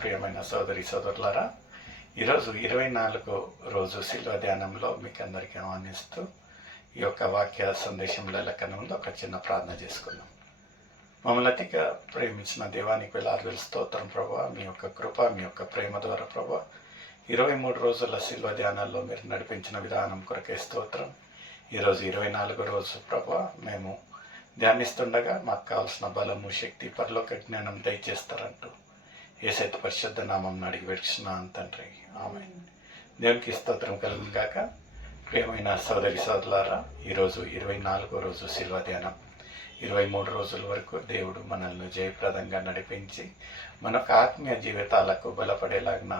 ప్రియమైన సోదరి సోదరులారా, ఈరోజు 24 రోజు శిల్వ ధ్యానంలో మీకు అందరికీ ఆహ్వానిస్తూ ఈ యొక్క వాక్య సందేశంలో లెక్కన ముందు ఒక చిన్న ప్రార్థన చేసుకుందాం. మమ్మల్ని అతిగా ప్రేమించిన దేవానికి వేలాది స్తోత్రం ప్రభా. మీ యొక్క కృప, మీ యొక్క ప్రేమ ద్వారా ప్రభా 23 రోజుల శిల్వ ధ్యానాల్లో మీరు నడిపించిన విధానం కొరకే స్తోత్రం. ఈరోజు 24 రోజు ప్రభా మేము ధ్యానిస్తుండగా మాకు కావాల్సిన బలము, శక్తి, పరలోక జ్ఞానం దయచేస్తారంటూ యేసయ్య పరిశుద్ధ నామం అడిగి వేడుచున్నాను తండ్రి, ఆమేన్. దేవునికి స్తోత్రం కలుగును గాక. ప్రియమైన సోదరి సోదరులారా, ఈరోజు 24 రోజు శిల్వ ధ్యానం. 23 రోజుల వరకు దేవుడు మనల్ని జయప్రదంగా నడిపించి మనకు ఆత్మీయ జీవితాలకు బలపడేలాగిన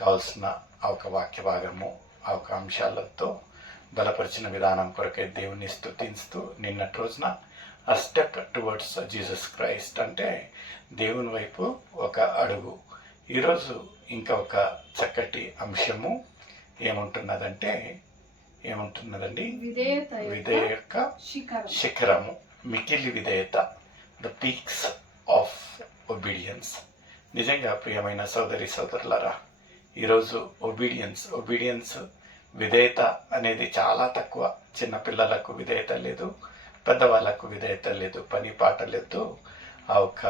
కావాల్సిన ఒక వాక్య భాగము, ఆ ఒక అంశాలతో బలపరిచిన విధానం కొరకే దేవుని స్తుతిస్తూ నిన్నటి రోజున ఆ స్టెప్ టువర్డ్స్ జీసస్ క్రైస్ట్ అంటే దేవుని వైపు ఒక అడుగు. ఈరోజు ఇంకా ఒక చక్కటి అంశము ఏముంటున్నదండి? విధేయక శిఖరము, మికిలి విధేయత, ద పీక్స్ ఆఫ్ ఒబీడియన్స్. నిజంగా ప్రియమైన సోదరి సోదరులారా, ఈరోజు ఒబీడియన్స్ విధేయత అనేది చాలా తక్కువ. చిన్నపిల్లలకు విధేయత లేదు, పెద్దవాళ్ళకు విధేయత లేదు, పని పాట లేదు, ఆ ఒక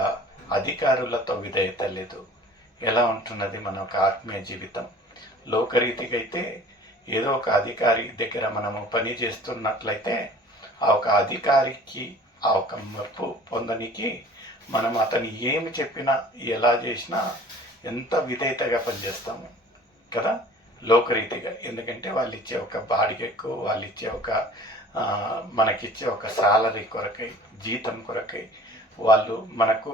అధికారులతో విధేయత లేదు. ఎలా ఉంటున్నది మన ఒక ఆత్మీయ జీవితం? లోకరీతిగా అయితే ఏదో ఒక అధికారి దగ్గర మనము పని చేస్తున్నట్లయితే ఆ ఒక అధికారికి ఆ ఒక మెప్పు పొందనికి మనం అతను ఏమి చెప్పినా, ఎలా చేసినా ఎంత విధేయతగా పనిచేస్తాము కదా లోకరీతిగా. ఎందుకంటే వాళ్ళు ఇచ్చే ఒక బాడిగకు, వాళ్ళు ఇచ్చే ఒక మనకిచ్చే ఒక సాలరీ కొరకై, జీతం కొరకై, వాళ్ళు మనకు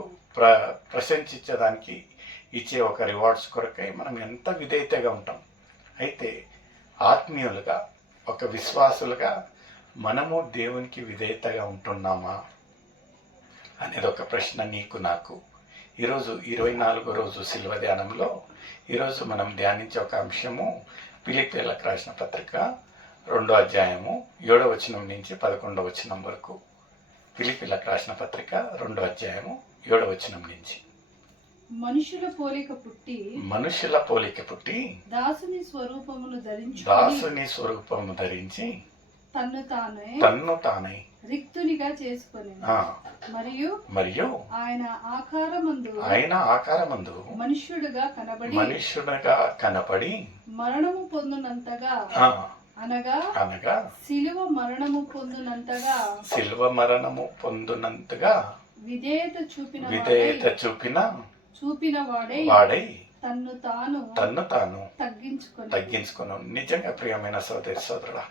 ప్రశంసించడానికి ఇచ్చే ఒక రివార్డ్స్ కొరకై మనం ఎంత విధేయతగా ఉంటాం. అయితే ఆత్మీయులుగా, ఒక విశ్వాసులుగా మనము దేవునికి విధేయతగా ఉంటున్నామా అనేది ఒక ప్రశ్న నీకు నాకు. ఈరోజు 24 రోజు శిల్వ ధ్యానంలో ఈరోజు మనం ధ్యానించే ఒక అంశము ఫిలిప్పీయులకు రాసిన పత్రిక 2వ అధ్యాయము 7వ వచనం నుంచి 11వ వచనం వరకు. ఫిలిప్పీయులకు రాసిన పత్రిక 2వ అధ్యాయము 7వ వచనం నుంచి. మనుషుల పోలిక పుట్టి దాసుని స్వరూపమును ధరించి తన్ను తానే రిక్తునిగా చేసుకొని మరియు ఆయన ఆకారమందు మనుష్యుడుగా కనబడి మరణము పొందునంతగా అనగా శిలువ మరణము పొందునంతగా విధేయత చూపిన వాడై తన్ను తాను తగ్గించుకున్నాను. నిజంగా ప్రియమైన సోదరి సోదరుడా,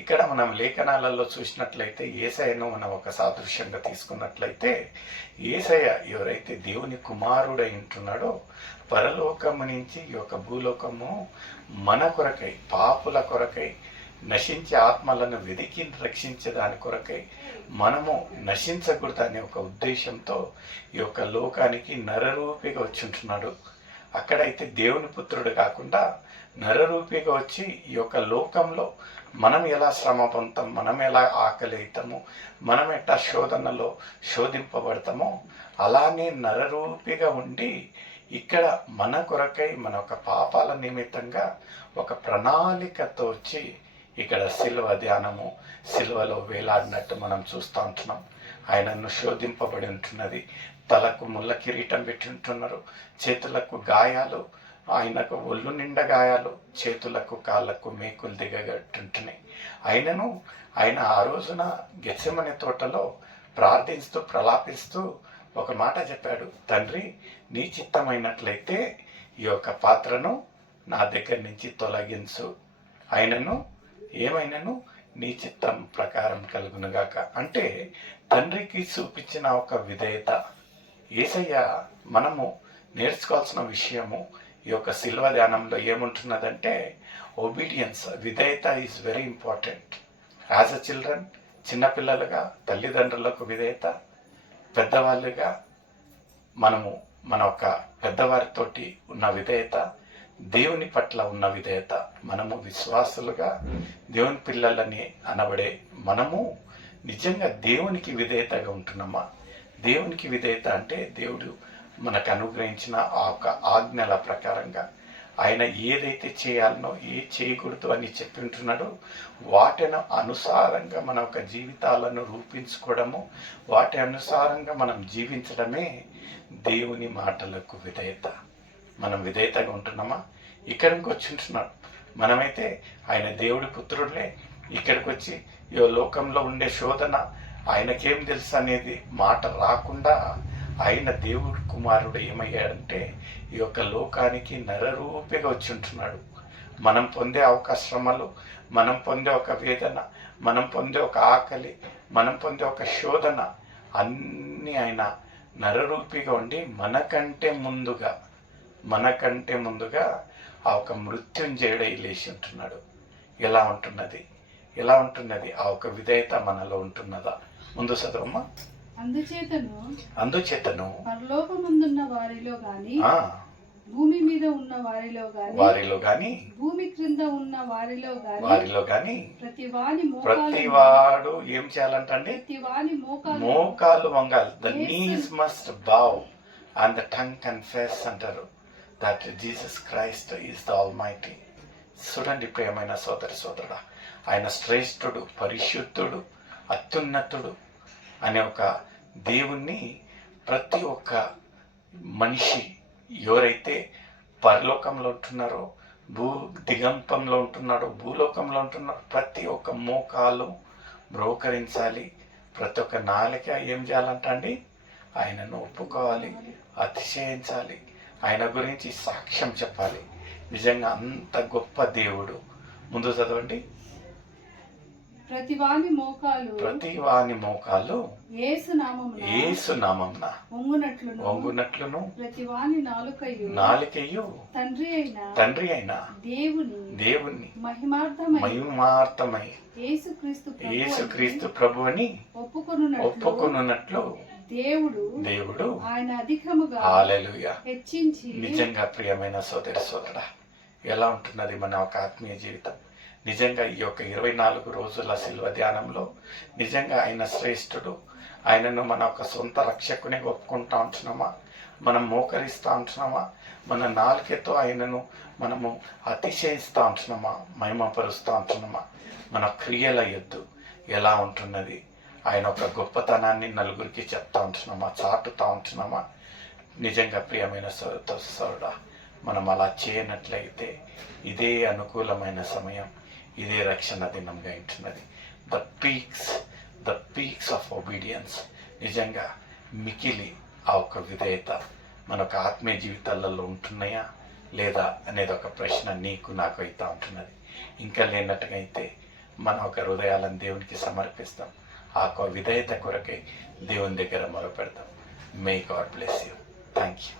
ఇక్కడ మనం లేఖనాలలో చూసినట్లయితే యేసయ్యను మనం ఒక సాదృశ్యంగా తీసుకున్నట్లయితే, యేసయ్య ఎవరైతే దేవుని కుమారుడై ఉంటున్నాడో, పరలోకము నుంచి ఈ యొక్క భూలోకము మన కొరకై, పాపుల కొరకై, నశించే ఆత్మలను వెతికి రక్షించే దాని కొరకై, మనము నశించకూడదనే ఒక ఉద్దేశంతో ఈ యొక్క లోకానికి నరరూపిగా వచ్చి ఉంటున్నాడు. అక్కడైతే దేవుని పుత్రుడు కాకుండా నరరూపిగా వచ్చి ఈ యొక్క లోకంలో మనం ఎలా శ్రమ పొందుతాం, మనం ఎలా ఆకలి అవుతామో, మనం ఎట్టా శోధనలో శోధింపబడతామో అలానే నరరూపిగా ఉండి ఇక్కడ మన కొరకై, మన ఒక పాపాల నిమిత్తంగా ఒక ప్రణాళికతో వచ్చి ఇక్కడ శిల్వ ధ్యానము, శిల్వలో వేలాడినట్టు మనం చూస్తూ ఉంటున్నాం. ఆయనను శోధింపబడి ఉంటున్నది. తలకు ముళ్ళ కిరీటం పెట్టి ఉంటున్నారు, చేతులకు గాయాలు, ఆయనకు ఒళ్ళు నిండా గాయాలు, చేతులకు కాళ్ళకు మేకులు దిగగట్టుంటున్నాయి. ఆయన ఆ రోజున గెత్సెమనే తోటలో ప్రార్థిస్తూ ప్రలాపిస్తూ ఒక మాట చెప్పాడు, తండ్రి నీ చిత్తమైనట్లయితే ఈ యొక్క పాత్రను నా దగ్గర నుంచి తొలగించు, ఏమైనను నీ చిత్తం ప్రకారం కలుగునుగాక. అంటే తండ్రికి చూపించిన ఒక విధేయత. యేసయ్య మనము నేర్చుకోవాల్సిన విషయము ఈ యొక్క శిల్వ ధ్యానంలో ఏముంటున్నదంటే ఒబీడియన్స్, విధేయత is very important. As a children, చిన్నపిల్లలుగా తల్లిదండ్రులకు విధేయత, పెద్దవాళ్ళుగా మనము మన ఒక పెద్దవారితోటి ఉన్న విధేయత, దేవుని పట్ల ఉన్న విధేయత. మనము విశ్వాసులుగా దేవుని పిల్లలని అనబడే మనము నిజంగా దేవునికి విధేయతగా ఉంటున్నామా? దేవునికి విధేయత అంటే దేవుడు మనకు అనుగ్రహించిన ఆ యొక్క ఆజ్ఞల ప్రకారంగా ఆయన ఏదైతే చేయాలనో చేయకూడదు అని చెప్పి ఉంటున్నాడో వాటిని అనుసారంగా మన యొక్క జీవితాలను రూపించుకోవడము, వాటి అనుసారంగా మనం జీవించడమే దేవుని మాటలకు విధేయత. మనం విధేయతగా ఉంటున్నామా? ఇక్కడికి వచ్చి ఉంటున్నాడు. మనమైతే ఆయన దేవుడి పుత్రులే. ఇక్కడికి వచ్చి ఈ లోకంలో ఉండే శోధన ఆయనకేం తెలుసు అనేది మాట రాకుండా ఆయన దేవుడి కుమారుడు ఏమయ్యాడంటే ఈ యొక్క లోకానికి నరరూపిగా వచ్చి ఉంటున్నాడు. మనం పొందే శ్రమలు, మనం పొందే ఒక వేదన, మనం పొందే ఒక ఆకలి, మనం పొందే ఒక శోధన అన్నీ ఆయన నరరూపిగా ఉండి మనకంటే ముందుగా ఆ ఒక మృత్యుంజయుడై లేచి ఉంటున్నాడు. ఎలా ఉంటున్నది ఆ ఒక విధేయత మనలో ఉంటున్నదా? ముందు చదవమ్మా. అందుచేతను పరలోకమందున్న వారిలో గాని, భూమి మీద ఉన్న వారిలో గాని, భూమి క్రింద ఉన్న వారిలో గాని ప్రతి వాడు ఏం చేయాలంటండి? మోకాలు వంగాలి. The knees must bow and the tongue confess అంటారు that Jesus Christ is the almighty. చూడండి ప్రియమైన సోదరుడా, ఆయన శ్రేష్ఠుడు, పరిశుద్ధుడు, అత్యున్నతుడు అనే ఒక దేవుణ్ణి ప్రతి ఒక్క మనిషి ఎవరైతే పరలోకంలో ఉంటున్నారో, దిగంతంలో ఉంటున్నాడో, భూలోకంలో ఉంటున్నాడో ప్రతి ఒక్క మోకాలు బ్రోకరించాలి. ప్రతి ఒక్క నాలుక ఏం చేయాలంట అండి? ఆయనను ఒప్పుకోవాలి, అతిశయించాలి, ఆయన గురించి సాక్ష్యం చెప్పాలి. నిజంగా అంత గొప్ప దేవుడు. ముందు చదవండి. ప్రతి వాని మోకాలు యేసు నామమున వంగునట్లును ప్రతి వాని నాలుకయు తండ్రి అయిన దేవుని మహిమార్థమై యేసుక్రీస్తు ప్రభు అని ఒప్పుకొనున్నట్లు దేవుడు ఆయన అధికముగా హల్లెలూయా హెచ్చించి. నిజంగా ప్రియమైన సోదరుడా, ఎలా ఉంటున్నది మన ఒక ఆత్మీయ జీవితం? నిజంగా ఈ యొక్క 24 రోజుల శిల్వ ధ్యానంలో నిజంగా ఆయన శ్రేష్ఠుడు, ఆయనను మన ఒక సొంత రక్షకుని ఒప్పుకుంటా ఉంటున్నామా? మనం మోకరిస్తూ ఉంటున్నామా? మన నాలుకతో ఆయనను మనము అతిశయిస్తూ ఉంటున్నామా? మహిమపరుస్తూ ఉంటున్నామా? మన క్రియల యొద్దు ఎలా ఉంటున్నది? ఆయన ఒక గొప్పతనాన్ని నలుగురికి చెప్తా ఉంటున్నామా? చాటుతా ఉంటున్నామా? నిజంగా ప్రియమైన సోదరుడా, మనం అలా చేయనట్లయితే ఇదే అనుకూలమైన సమయం, ఇదే రక్షణ దినంగా ఉంటున్నది. The peaks of obedience. నిజంగా మికిలి ఆ ఒక విధేయత మన ఒక ఆత్మీయ జీవితాలలో ఉంటున్నాయా లేదా అనేది ఒక ప్రశ్న నీకు నాకు అవుతా ఉంటున్నది. ఇంకా లేనట్టుగా అయితే మన ఒక హృదయాలను దేవునికి సమర్పిస్తాం. ఆ విధేయత కొరకై దేవుని దగ్గర మొరపెడతాం. May God bless you. Thank you.